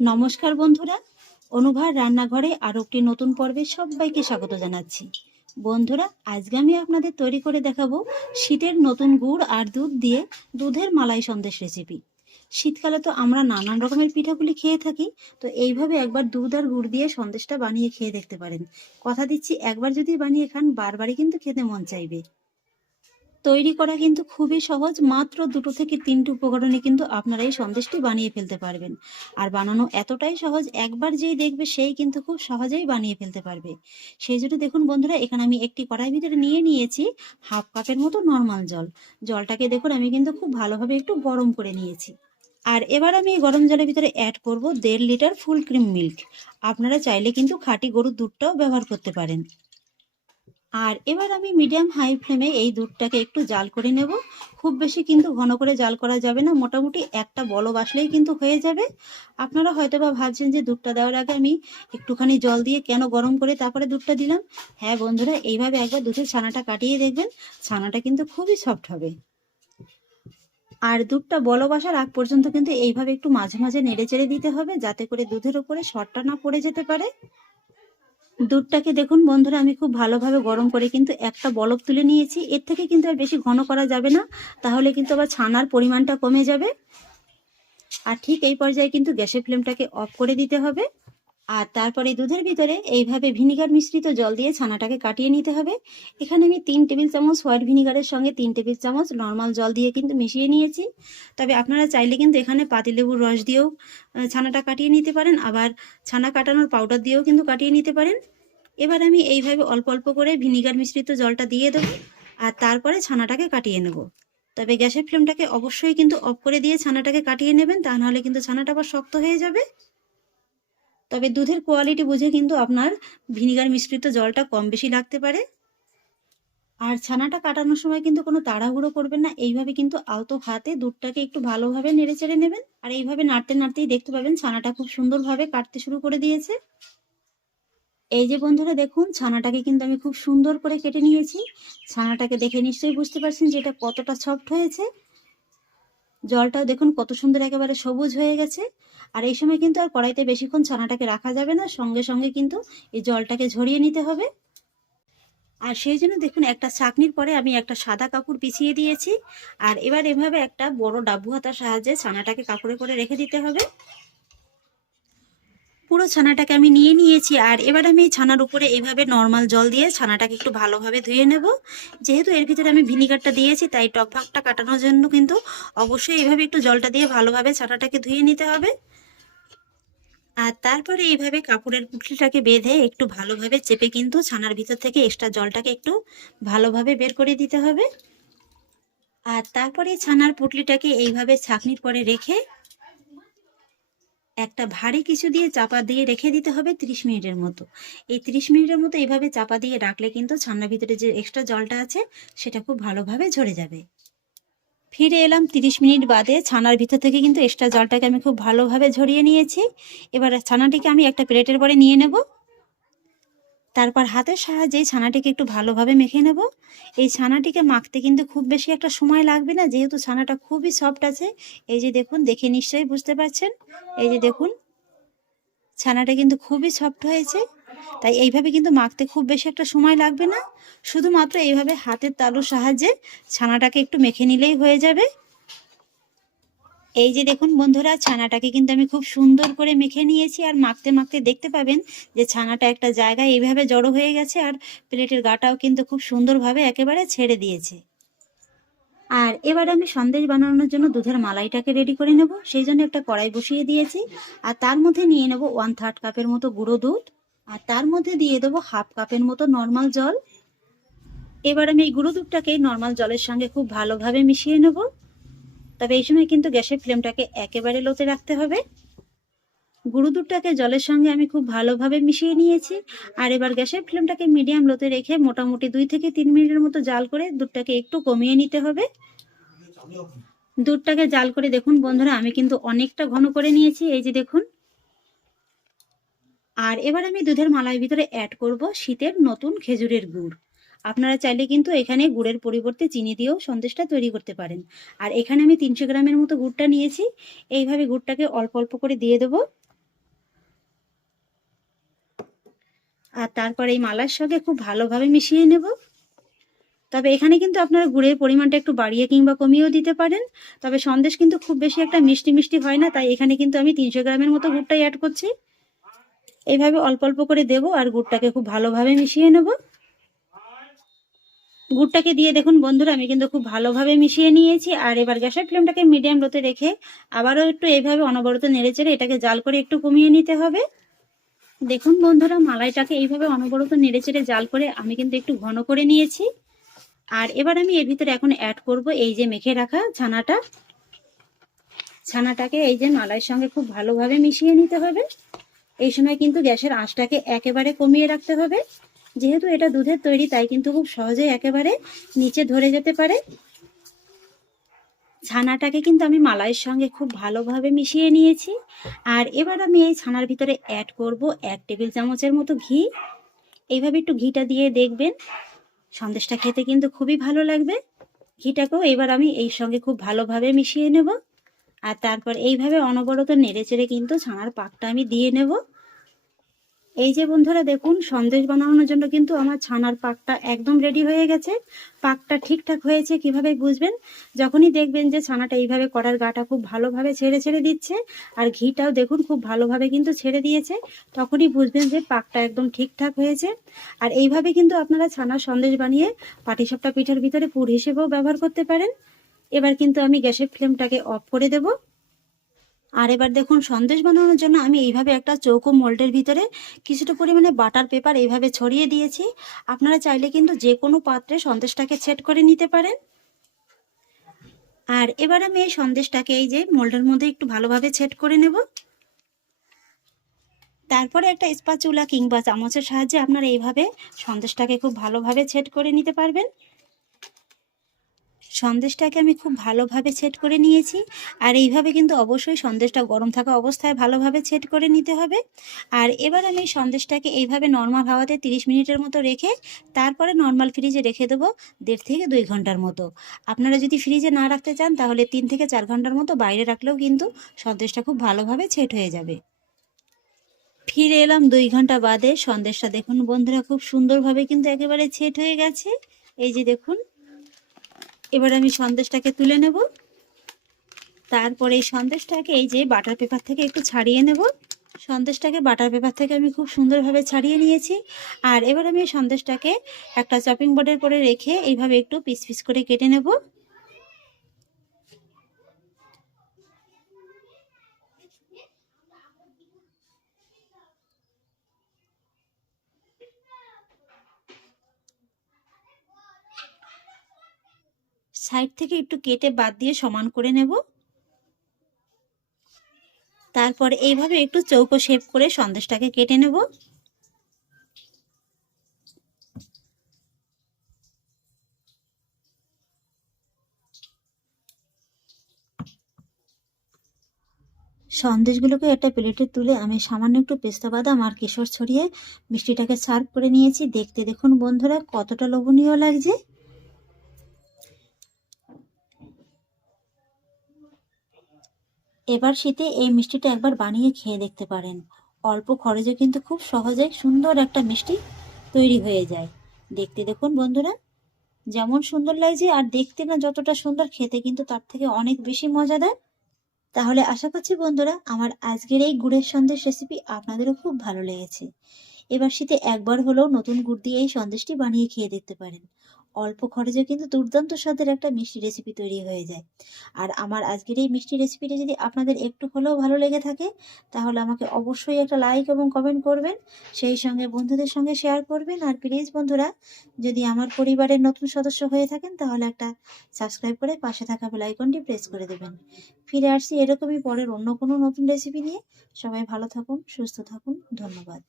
নমস্কার বন্ধুরা। অনুভার রান্নাঘরে আরও একটি নতুন পর্বে সবাইকে স্বাগত জানাচ্ছি। বন্ধুরা, আজকে আমি আপনাদের তৈরি করে দেখাবো শীতের নতুন গুড় আর দুধ দিয়ে দুধের মালাই সন্দেশ রেসিপি শীতকালে তো আমরা নানান রকমের পিঠাগুলি খেয়ে থাকি, তো এইভাবে একবার দুধ আর গুড় দিয়ে সন্দেশটা বানিয়ে খেয়ে দেখতে পারেন। কথা দিচ্ছি, একবার যদি বানিয়ে খান, বারবারই কিন্তু খেতে মন চাইবে। তৈরি করা কিন্তু খুবই সহজ। মাত্র দুটো থেকে তিনটে উপকরণে কিন্তু আপনারা এই সন্দেশটি বানিয়ে ফেলতে পারবেন। আর বানানো এতটাই সহজ, একবার যেই দেখবে সেই কিন্তু খুব সহজেই বানিয়ে ফেলতে পারবে। সেই জন্য দেখুন বন্ধুরা, এখানে আমি একটি কড়াই ভিতরে নিয়ে নিয়েছি হাফ কাপের মতো নর্মাল জল। জলটাকে দেখুন আমি কিন্তু খুব ভালোভাবে একটু গরম করে নিয়েছি। আর এবার আমি এই গরম জলের ভিতরে অ্যাড করব দেড় লিটার ফুল ক্রিম মিল্ক আপনারা চাইলে কিন্তু খাঁটি গরুর দুধটাও ব্যবহার করতে পারেন। আর এবার আমি মিডিয়াম হাই ফ্লেমে এই দুধটাকে একটু জাল করে নেব। খুব বেশি কিন্তু ঘন করে জাল করা যাবে না, মোটামুটি একটা বলব আসলেই কিন্তু হয়ে যাবে। আপনারা হয়তো বা ভাবছেন যে দুধটা দেওয়ার আগে আমি একটুখানি জল দিয়ে কেন গরম করে তারপরে দুধটা দিলাম। হ্যাঁ বন্ধুরা, এইভাবে একবার দুধের ছানাটা কাটিয়ে দেখবেন, ছানাটা কিন্তু খুবই সফট হবে। আর দুধটা বলব আসার আগ পর্যন্ত কিন্তু এইভাবে একটু মাঝে মাঝে নেড়ে চেড়ে দিতে হবে, যাতে করে দুধের উপরে শর্টটা না পড়ে যেতে পারে। দুধটাকে দেখুন বন্ধুরা, আমি খুব ভালোভাবে গরম করে কিন্তু একটা বলক তুলে নিয়েছি। এর থেকে কিন্তু আর বেশি ঘন করা যাবে না, তাহলে কিন্তু আবার ছানার পরিমাণটা কমে যাবে। আর ঠিক এই পর্যায়ে কিন্তু গ্যাসের ফ্লেমটাকে অফ করে দিতে হবে। আর তারপরে দুধের ভিতরে এইভাবে ভিনিগার মিশ্রিত জল দিয়ে ছানাটাকে কাটিয়ে নিতে হবে। এখানে আমি তিন টেবিল চামচ হোয়াইট ভিনিগারের সঙ্গে তিন টেবিল চামচ নর্মাল জল দিয়ে কিন্তু মিশিয়ে নিয়েছি। তবে আপনারা চাইলে কিন্তু এখানে পাতিলেবুর রস দিয়েও ছানাটা কাটিয়ে নিতে পারেন। আবার ছানা কাটানোর পাউডার দিয়েও কিন্তু কাটিয়ে নিতে পারেন। এবার আমি এইভাবে অল্প অল্প করে ভিনিগার মিশ্রিত জলটা দিয়ে দেবো আর তারপরে ছানাটাকে কাটিয়ে নেব। তবে গ্যাসের ফ্লেমটাকে অবশ্যই কিন্তু অফ করে দিয়ে ছানাটাকে কাটিয়ে নেবেন, তা নাহলে কিন্তু ছানাটা আবার শক্ত হয়ে যাবে। তবে দুধের কোয়ালিটি বুঝে কিন্তু আপনার ভিনিগার মিশ্রিত জলটা কম বেশি লাগতে পারে। আর ছানাটা কাটানোর সময় কিন্তু কোনো তাড়াহুড়ো করবেন না, এইভাবে কিন্তু আলতো হাতে দুধটাকে একটু ভালোভাবে নেড়ে চেড়ে নেবেন। আর এইভাবে নাড়তে নাড়তেই দেখতে পাবেন ছানাটা খুব সুন্দরভাবে কাটতে শুরু করে দিয়েছে। এই যে বন্ধুরা দেখুন, ছানাটাকে কিন্তু আমি খুব সুন্দর করে কেটে নিয়েছি। ছানাটাকে দেখে নিশ্চয়ই বুঝতে পারছেন যে এটা কতটা সফট হয়েছে। জলটাও দেখুন কত সুন্দর একেবারে সবুজ হয়ে গেছে। আর এই সময় কিন্তু আর কড়াইতে বেশিক্ষণ ছানাটাকে রাখা যাবে না, সঙ্গে সঙ্গে কিন্তু এই জলটাকে ঝরিয়ে নিতে হবে। আর সেই জন্য দেখুন একটা ছাকনির পরে আমি একটা সাদা কাপড় বিছিয়ে দিয়েছি। আর এবার এভাবে একটা বড় ডাব্বু হাতার সাহায্যে ছানাটাকে কাপড়ে করে রেখে দিতে হবে। পুরো ছানাটাকে আমি নিয়ে নিয়েছি আর এবার আমি এই ছানার উপরে এইভাবে নর্মাল জল দিয়ে ছানাটাকে একটু ভালোভাবে ধুয়ে নেব। যেহেতু এর ভিতরে আমি ভিনিগারটা দিয়েছি, তাই টক ভাগটা কাটানোর জন্য কিন্তু অবশ্যই এইভাবে একটু জলটা দিয়ে ভালোভাবে ছানাটাকে ধুয়ে নিতে হবে। আর তারপরে এইভাবে কাপড়ের পুটলিটাকে বেঁধে একটু ভালোভাবে চেপে কিন্তু ছানার ভিতর থেকে এক্সট্রা জলটাকে একটু ভালোভাবে বের করে দিতে হবে। আর তারপরে ছানার পুটলিটাকে এইভাবে ছাকনির পরে রেখে একটা ভারী কিছু দিয়ে চাপা দিয়ে রেখে দিতে হবে ত্রিশ মিনিটের মতো। এই ত্রিশ মিনিটের মতো এইভাবে চাপা দিয়ে রাখলে কিন্তু ছান্নার ভিতরে যে এক্সট্রা জলটা আছে, সেটা খুব ভালোভাবে ঝরে যাবে। ফিরে এলাম তিরিশ মিনিট বাদে ছানার ভিতর থেকে কিন্তু এক্সট্রা জলটাকে আমি খুব ভালোভাবে ঝরিয়ে নিয়েছি। এবার ছানাটিকে আমি একটা প্লেটের পরে নিয়ে নেব। তারপর হাতের সাহায্যে ছানাটিকে একটু ভালোভাবে মেখে নেব। এই ছানাটিকে মাখতে কিন্তু খুব বেশি একটা সময় লাগবে না, যেহেতু ছানাটা খুবই সফট আছে। এই যে দেখুন, দেখে নিশ্চয়ই বুঝতে পারছেন। এই যে দেখুন, ছানাটা কিন্তু খুবই সফট হয়েছে। তাই এইভাবে কিন্তু মাখতে খুব বেশি একটা সময় লাগবে না। শুধুমাত্র এইভাবে হাতের তালুর সাহায্যে ছানাটাকে একটু মেখে নিলেই হয়ে যাবে। এই যে দেখুন বন্ধুরা, ছানাটাকে কিন্তু আমি খুব সুন্দর করে মেখে নিয়েছি আর মাখতে মাখতে দেখতে পাবেন যে ছানাটা একটা জায়গায় এইভাবে জড়ো হয়ে গেছে আর প্লেটের গাটাও কিন্তু খুব সুন্দরভাবে একেবারে ছেড়ে দিয়েছে। আর এবার আমি সন্দেশ বানানোর জন্য দুধের মালাইটাকে রেডি করে নেব। সেই জন্য একটা কড়াই বসিয়ে দিয়েছি। আর তার মধ্যে নিয়ে নেব ওয়ান থার্ড কাপের মতো গুঁড়ো দুধ। আর তার মধ্যে দিয়ে দেবো হাফ কাপের মতো নর্মাল জল। এবার আমি এই গুঁড়ো দুধটাকে নর্মাল জলের সঙ্গে খুব ভালোভাবে মিশিয়ে নেব। তবে এই সময় কিন্তু গ্যাসের ফ্লেমটাকে একেবারে লোতে রাখতে হবে। গুঁড়ো দুধটাকে জলের সঙ্গে আমি খুব ভালোভাবে মিশিয়ে নিয়েছি। আর এবার গ্যাসের ফ্লেমটাকে মিডিয়াম লোতে রেখে মোটামুটি দুই থেকে তিন মিনিটের মতো জাল করে দুধটাকে একটু কমিয়ে নিতে হবে। দুধটাকে জাল করে দেখুন বন্ধুরা, আমি কিন্তু অনেকটা ঘন করে নিয়েছি, এই যে দেখুন। আর এবার আমি দুধের মালাইয়ের ভিতরে অ্যাড করব শীতের নতুন খেজুরের গুড়। আপনারা চাইলে কিন্তু এখানে গুড়ের পরিবর্তে চিনি দিয়েও সন্দেশটা তৈরি করতে পারেন। আর এখানে আমি তিনশো গ্রামের মতো গুড়টা নিয়েছি। এইভাবে গুড়টাকে অল্প অল্প করে দিয়ে দেবো। আর তারপরে এই মালার সঙ্গে খুব ভালোভাবে মিশিয়ে নেব। তবে এখানে কিন্তু আপনারা গুড়ের পরিমাণটা একটু বাড়িয়ে কিংবা কমিয়েও দিতে পারেন। তবে সন্দেশ কিন্তু খুব বেশি একটা মিষ্টি মিষ্টি হয় না, তাই এখানে কিন্তু আমি তিনশো গ্রামের মতো গুড়টাই অ্যাড করছি। এইভাবে অল্প অল্প করে দেব আর গুড়টাকে খুব ভালোভাবে মিশিয়ে নেব। গুড়টাকে দিয়ে দেখুন বন্ধুরা, আমি কিন্তু খুব ভালোভাবে মিশিয়ে নিয়েছি। আর এবার গ্যাসের ফ্লেমটাকে মিডিয়াম লোতে রেখে আবারও একটু এইভাবে অনবরত নেড়ে চেড়ে এটাকে জাল করে একটু কমিয়ে নিতে হবে। দেখুন বন্ধুরা, মালাইটাকে এইভাবে অনবরত নেড়ে চেড়ে জাল করে আমি কিন্তু একটু ঘন করে নিয়েছি। আর এবার আমি এর ভিতরে এখন অ্যাড করব এই যে মেখে রাখা ছানাটা। ছানাটাকে এই যে মালাইয়ের সঙ্গে খুব ভালোভাবে মিশিয়ে নিতে হবে। এই সময় কিন্তু গ্যাসের আঁচটাকে একেবারে কমিয়ে রাখতে হবে। যেহেতু এটা দুধের তৈরি, তাই কিন্তু খুব সহজে একেবারে নিচে ধরে যেতে পারে। ছানাটাকে কিন্তু আমি মালাইয়ের সঙ্গে খুব ভালোভাবে মিশিয়ে নিয়েছি। আর এবার আমি এই ছানার ভিতরে অ্যাড করব এক টেবিল চামচের মতো ঘি। এইভাবে একটু ঘিটা দিয়ে দেখবেন, সন্দেশটা খেতে কিন্তু খুবই ভালো লাগবে। ঘিটাকেও এবার আমি এই সঙ্গে খুব ভালোভাবে মিশিয়ে নেব। আর তারপর এইভাবে অনবরত নেড়ে চেড়ে কিন্তু ছানার পাকটা আমি দিয়ে নেব। এই যে বন্ধুরা দেখুন, সন্দেশ বানানোর জন্য কিন্তু আমার ছানার পাকটা একদম রেডি হয়ে গেছে। পাকটা ঠিকঠাক হয়েছে কীভাবে বুঝবেন? যখনই দেখবেন যে ছানাটা এইভাবে করার গাটা খুব ভালোভাবে ছেড়ে ছেড়ে দিচ্ছে, আর ঘিটাও দেখুন খুব ভালোভাবে কিন্তু ছেড়ে দিয়েছে, তখনই বুঝবেন যে পাকটা একদম ঠিকঠাক হয়েছে। আর এইভাবে কিন্তু আপনারা ছানার সন্দেশ বানিয়ে পাটিসাপটা পিঠার ভিতরে পুর হিসেবেও ব্যবহার করতে পারেন। এবার কিন্তু আমি গ্যাসের ফ্লেমটাকে অফ করে দেবো। আর এবার দেখুন, সন্দেশ বানানোর জন্য আমি এইভাবে একটা চৌকো মোল্ডের ভিতরে কিছুটা পরিমাণে বাটার পেপার এইভাবে ছড়িয়ে দিয়েছি। আপনারা চাইলে কিন্তু যে কোনো পাত্রে সন্দেশটাকে সেট করে নিতে পারেন। আর এবার আমি এই সন্দেশটাকে এই যে মোল্ডের মধ্যে একটু ভালোভাবে সেট করে নেব। তারপরে একটা স্পাচুলা কিংবা চামচের সাহায্যে আপনারা এইভাবে সন্দেশটাকে খুব ভালোভাবে সেট করে নিতে পারবেন। সন্দেশটাকে আমি খুব ভালোভাবে সেট করে নিয়েছি। আর এইভাবে কিন্তু অবশ্যই সন্দেশটা গরম থাকা অবস্থায় ভালোভাবে সেট করে নিতে হবে। আর এবার আমি সন্দেশটাকে এইভাবে নর্মাল হাওয়াতে 30 মিনিটের মতো রেখে তারপরে নর্মাল ফ্রিজে রেখে দেবো দেড় থেকে দুই ঘণ্টার মতো। আপনারা যদি ফ্রিজে না রাখতে চান, তাহলে তিন থেকে চার ঘণ্টার মতো বাইরে রাখলেও কিন্তু সন্দেশটা খুব ভালোভাবে সেট হয়ে যাবে। ফিরে এলাম দুই ঘণ্টা বাদে। সন্দেশটা দেখুন বন্ধুরা, খুব সুন্দরভাবে কিন্তু একেবারে সেট হয়ে গেছে। এই যে দেখুন এবার আমি সন্দেশটাকে তুলে নেব। তারপরে এই সন্দেশটাকে এই যে বাটার পেপার থেকে একটু ছাড়িয়ে নেব। সন্দেশটাকে বাটার পেপার থেকে আমি খুব সুন্দরভাবে ছাড়িয়ে নিয়েছি। আর এবার আমি সন্দেশটাকে একটা চপিং বোর্ডের পরে রেখে এইভাবে একটু পিস পিস করে কেটে নেব। সাইড থেকে একটু কেটে বাদ দিয়ে সমান করে নেব। তারপর এইভাবে একটু চৌকো শেপ করে সন্দেশটাকে কেটে নেব। সন্দেশগুলোকে একটা প্লেটে তুলে আমি সামান্য একটু পেস্তা বাদাম আর কেশর ছড়িয়ে মিষ্টিটাকে সার্ভ করে নিয়েছি। দেখতে দেখুন বন্ধুরা কতটা লোভনীয় লাগছে। এবার শীতে এই মিষ্টিটা একবার বানিয়ে খেয়ে দেখতে পারেন। অল্প খরচে কিন্তু খুব সহজে সুন্দর একটা মিষ্টি তৈরি হয়ে যায়। দেখতে দেখুন বন্ধুরা, যেমন সুন্দর লাগছে আর দেখতে না যতটা সুন্দর, খেতে কিন্তু তার থেকে অনেক বেশি মজাদার। তাহলে আশা করছি বন্ধুরা, আমার আজকের এই গুড়ের সন্দেশ রেসিপি আপনাদেরও খুব ভালো লেগেছে। এবার শীতে একবার হলেও নতুন গুড় দিয়ে এই সন্দেশটি বানিয়ে খেয়ে দেখতে পারেন। অল্প খরচে কিন্তু দুর্দান্ত স্বাদের একটা মিষ্টি রেসিপি তৈরি হয়ে যায়। আর আমার আজকের এই মিষ্টি রেসিপিটা যদি আপনাদের একটু হলেও ভালো লেগে থাকে, তাহলে আমাকে অবশ্যই একটা লাইক এবং কমেন্ট করবেন। সেই সঙ্গে বন্ধুদের সঙ্গে শেয়ার করবেন। আর প্লিজ বন্ধুরা, যদি আমার পরিবারের নতুন সদস্য হয়ে থাকেন, তাহলে একটা সাবস্ক্রাইব করে পাশে থাকা বেলাইকনটি প্রেস করে দেবেন। ফিরে আসছি এরকমই পরের অন্য কোনো নতুন রেসিপি নিয়ে। সবাই ভালো থাকুন, সুস্থ থাকুন। ধন্যবাদ।